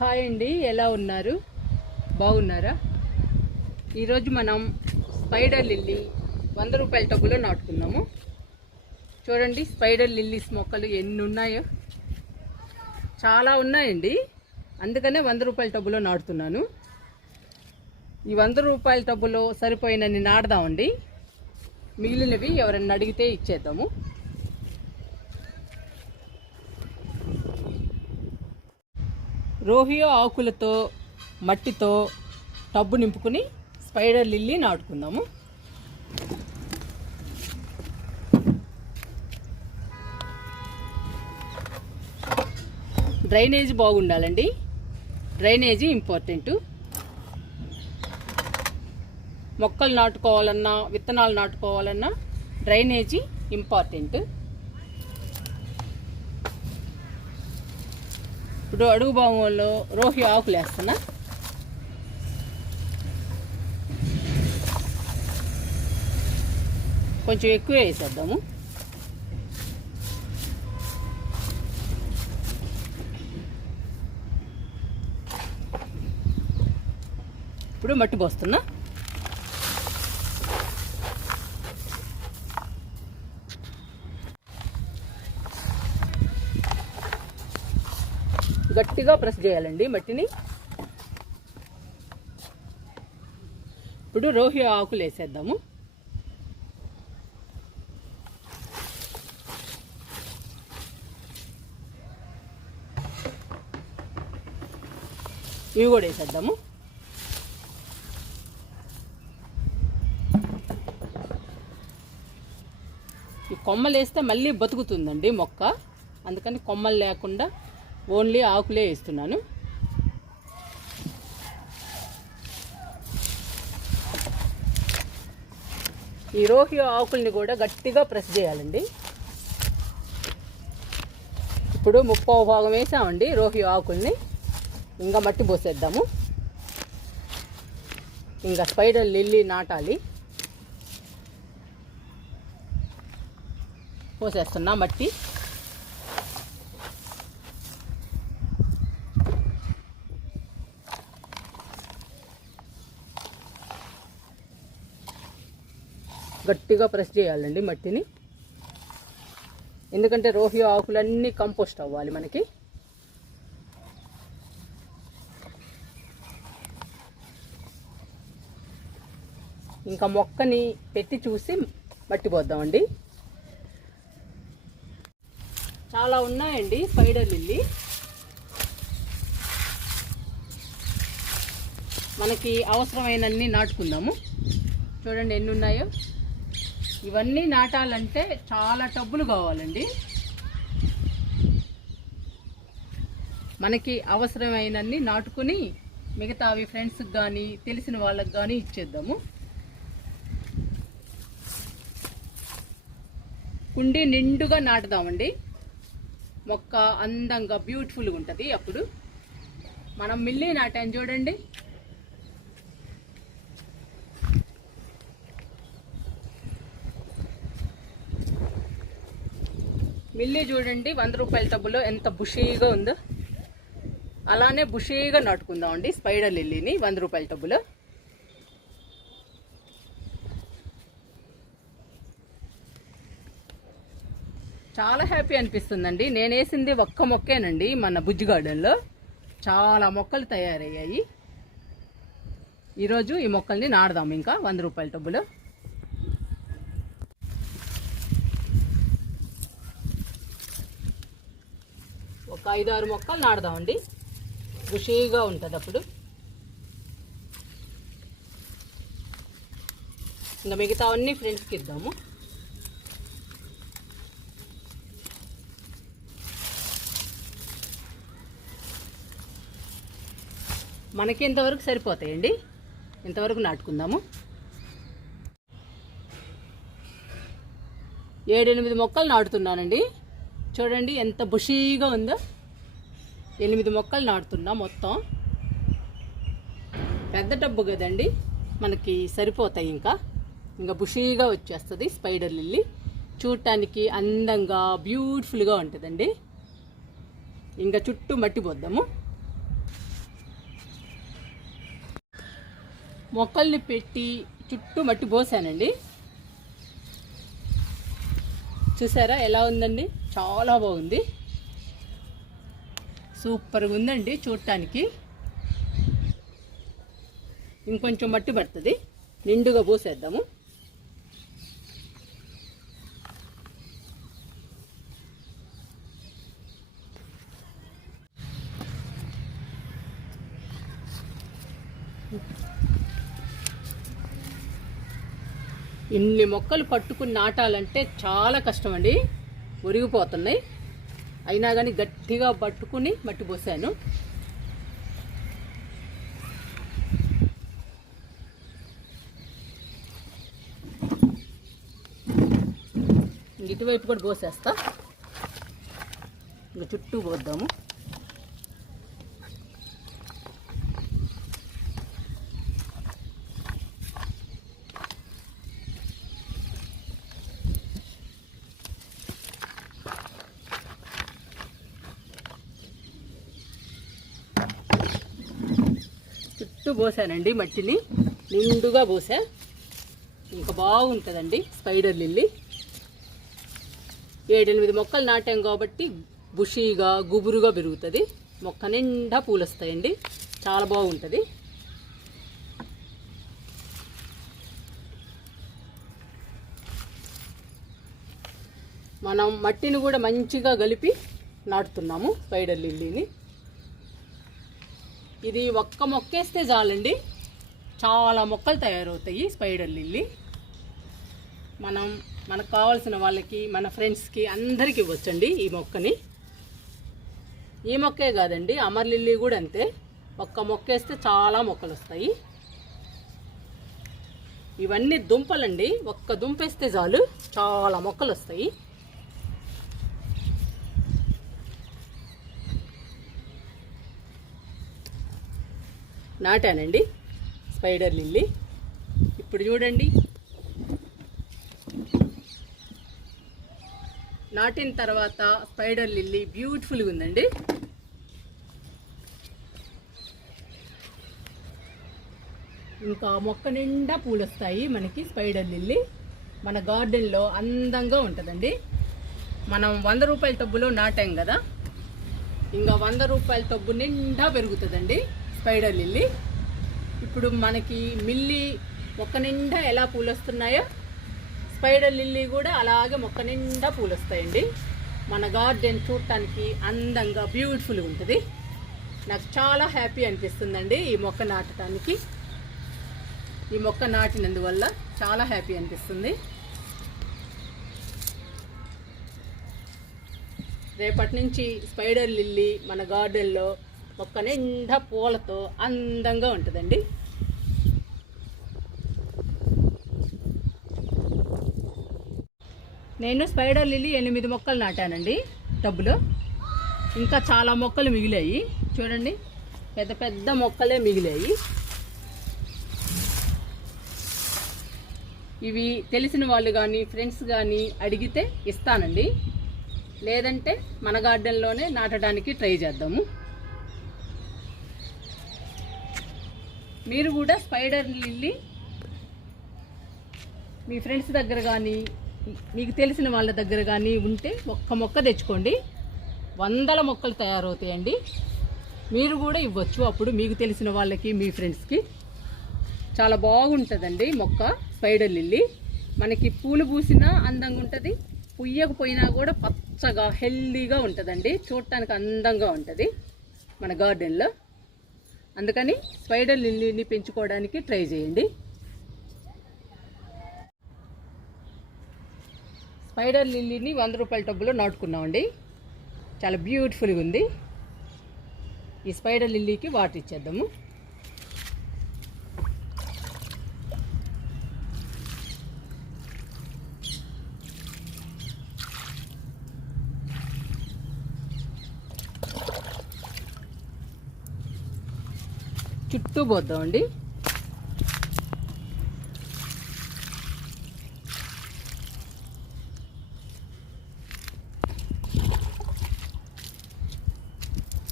Hi అండి ఎలా ఉన్నారు? బాగున్నారా? ఈరోజు మనం స్పైడర్ లిల్లీ వంద రూపాయల టబ్బులో నాటుకున్నాము. చూడండి స్పైడర్ లిల్లీస్ మొక్కలు ఎన్ని ఉన్నాయో చాలా ఉన్నాయండి. అందుకనే వంద రూపాయల టబ్బులో నాటుతున్నాను. ఈ వంద రూపాయల టబ్బులో సరిపోయినన్ని నాటుదామండి. మిగిలినవి ఎవరన్నా అడిగితే ఇచ్చేద్దాము. రోహియో ఆకులతో మట్టితో టబ్బు నింపుకుని స్పైడర్ లిల్లీ నాటుకుందాము. డ్రైనేజ్ బాగుండాలండి. Drainage important. మొక్కలు నాటుకోవాలన్నా విత్తనాలు నాటుకోవాలన్నా డ్రైనేజీ ఇంపార్టెంట్. ఇప్పుడు అడుగు భాగంలో రోహి ఆకులు వేస్తున్నా. కొంచెం ఎక్కువ వేసేద్దాము. ఇప్పుడు మట్టి పోస్తున్నా. గట్టిగా ప్రెస్ చేయాలండి మట్టిని. ఇప్పుడు రోహి ఆకులు వేసేద్దాము. ఇవి కూడా వేసేద్దాము. ఈ కొమ్మలు వేస్తే మళ్ళీ బతుకుతుందండి మొక్క. అందుకని కొమ్మలు లేకుండా ఓన్లీ ఆకులే వేస్తున్నాను. ఈ రోహి ఆకుల్ని కూడా గట్టిగా ప్రెస్ చేయాలండి. ఇప్పుడు ముప్పో భాగం వేసామండి రోహి ఆకుల్ని. ఇంకా మట్టి పోసేద్దాము. ఇంకా స్పైడర్ లిల్లీ నాటాలి. పోసేస్తున్నా మట్టి. గట్టిగా ప్రెస్ చేయాలండి మట్టిని. ఎందుకంటే రోహి ఆకులన్నీ కంపోస్ట్ అవ్వాలి మనకి. ఇంకా మొక్కని పెట్టి చూసి మట్టి పోద్దామండి. చాలా ఉన్నాయండి స్పైడర్ లిల్లీ. మనకి అవసరమైనన్ని నాటుకుందాము. చూడండి ఎన్ని ఉన్నాయో. ఇవన్నీ నాటాలంటే చాలా టబ్బులు కావాలండి. మనకి అవసరమైనన్ని నాటుకుని మిగతావి ఫ్రెండ్స్కి కానీ తెలిసిన వాళ్ళకి కానీ ఇచ్చేద్దాము. కుండి నిండుగా నాటుదామండి. మొక్క అందంగా బ్యూటిఫుల్గా ఉంటుంది అప్పుడు. మనం మిల్లీ నాటాం చూడండి. మిల్లి చూడండి వంద రూపాయల టబ్బులో ఎంత బుషీగా ఉందో. అలానే బుషీగా నాటుకుందామండి స్పైడర్ లిల్లీని వంద రూపాయల టబ్బులో చాలా హ్యాపీ అనిపిస్తుందండి. నేను వేసింది ఒక్క మొక్కేనండి మన బుజ్జి గార్డెన్లో. చాలా మొక్కలు తయారయ్యాయి. ఈరోజు ఈ మొక్కల్ని నాడదాం ఇంకా వంద రూపాయల టబ్బులో ఒక ఐదారు మొక్కలు నాడదామండి ఖుషీగా ఉంటుంది అప్పుడు. ఇంకా మిగతా అన్ని ఫ్రెండ్స్కి ఇద్దాము. మనకి ఇంతవరకు సరిపోతాయండి. ఇంతవరకు నాటుకుందాము. ఏడెనిమిది మొక్కలు నాటుతున్నానండి. చూడండి ఎంత బుషీగా ఉందో. ఎనిమిది మొక్కలు నాడుతున్నా మొత్తం. పెద్ద డబ్బు కదండి మనకి సరిపోతాయి ఇంకా. ఇంకా బుషీగా వచ్చేస్తుంది స్పైడర్ లిల్లీ. చూడటానికి అందంగా బ్యూటిఫుల్గా ఉంటుందండి. ఇంకా చుట్టూ మట్టి పోద్దాము. మొక్కల్ని పెట్టి చుట్టూ మట్టి పోసానండి. చూసారా ఎలా ఉందండి? చాలా బాగుంది. సూపర్గా ఉందండి చూడటానికి. ఇంకొంచెం మట్టి పడుతుంది. నిండుగా పోసేద్దాము. ఇన్ని మొక్కలు పట్టుకుని నాటాలంటే చాలా కష్టం అండి ఒరిగిపోతున్నాయి అయినా కానీ గట్టిగా పట్టుకుని మట్టి పోసాను. ఇటువైపు కూడా పోసేస్తా. ఇంకా చుట్టూ పోద్దాము. చుట్టూ పోసానండి మట్టిని. నిండుగా పోసా. ఇంకా బాగుంటుందండి స్పైడర్ లిల్లీ. ఏడెనిమిది మొక్కలు నాటాం కాబట్టి బుషీగా గుబురుగా పెరుగుతుంది. మొక్క నిండా పూలు వస్తాయండి చాలా బాగుంటుంది. మనం మట్టిని కూడా మంచిగా కలిపి నాటుతున్నాము స్పైడర్ లిల్లీని. ఇది ఒక్క మొక్కేస్తే చాలండి. చాలా మొక్కలు తయారవుతాయి స్పైడర్ లిల్లీ. మనం మనకు కావాల్సిన వాళ్ళకి మన ఫ్రెండ్స్కి అందరికీ ఇవ్వచ్చండి ఈ మొక్కని. ఈ మొక్కే కాదండి అమర్ లిల్లీ కూడా అంతే. ఒక్క మొక్కేస్తే చాలా మొక్కలు వస్తాయి ఇవన్నీ దుంపలండి ఒక్క దుంపేస్తే చాలు చాలా మొక్కలు వస్తాయి నాటానండి. Spider lily. ఇప్పుడు చూడండి. నాటిన తర్వాత స్పైడర్ లిల్లీ బ్యూటిఫుల్గా ఉందండి. ఇంకా మొక్క నిండా పూలు వస్తాయి మనకి స్పైడర్ లిల్లీ. మన గార్డెన్లో అందంగా ఉంటుందండి. మనం వంద రూపాయల టబ్బులో నాటాం కదా. ఇంకా వంద రూపాయల టబ్బు నిండా పెరుగుతుందండి. Spider lily. ఇప్పుడు మనకి మిల్లీ మొక్క నిండా ఎలా పూలు వస్తున్నాయో స్పైడర్ లిల్లీ కూడా అలాగే మొక్క నిండా పూలు వస్తాయండి మన గార్డెన్ చూడటానికి అందంగా బ్యూటిఫుల్గా ఉంటుంది. నాకు చాలా హ్యాపీ అనిపిస్తుందండి ఈ మొక్క నాటడానికి ఈ మొక్క నాటినందువల్ల చాలా హ్యాపీ అనిపిస్తుంది. రేపటి నుంచి స్పైడర్ లిల్లీ మన గార్డెన్లో మొక్క నిండా పూలతో అందంగా ఉంటుందండి. నేను స్పైడర్ లిల్లీ ఎనిమిది మొక్కలు నాటానండి టబ్బులో. ఇంకా చాలా మొక్కలు మిగిలాయి. చూడండి పెద్ద పెద్ద మొక్కలే మిగిలాయి. ఇవి తెలిసిన వాళ్ళు కానీ ఫ్రెండ్స్ కానీ అడిగితే ఇస్తానండి. లేదంటే మన గార్డెన్లోనే నాటడానికి ట్రై చేద్దాము. మీరు కూడా స్పైడర్ లిల్లీ మీ ఫ్రెండ్స్ దగ్గర కానీ మీకు తెలిసిన వాళ్ళ దగ్గర కానీ ఉంటే ఒక్క మొక్క తెచ్చుకోండి. వందల మొక్కలు తయారవుతాయండి. మీరు కూడా ఇవ్వచ్చు అప్పుడు మీకు తెలిసిన వాళ్ళకి మీ ఫ్రెండ్స్కి. చాలా బాగుంటుందండి మొక్క స్పైడర్ లిల్లీ. మనకి పూలు పూసినా అందంగా ఉంటుంది. పుయ్యకపోయినా కూడా పచ్చగా హెల్దీగా ఉంటుందండి. చూడటానికి అందంగా ఉంటుంది మన గార్డెన్లో. అందుకని స్పైడర్ లిల్లీని పెంచుకోవడానికి ట్రై చేయండి. స్పైడర్ లిల్లీని వంద రూపాయల టబ్బులో నాటుకున్నామండి. చాలా బ్యూటిఫుల్గా ఉంది. ఈ స్పైడర్ లిల్లీకి వాటర్ ఇచ్చేద్దాము. చుట్టూ పోద్దామండి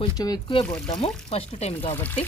కొంచెం ఎక్కువే పోద్దాము ఫస్ట్ టైం కాబట్టి.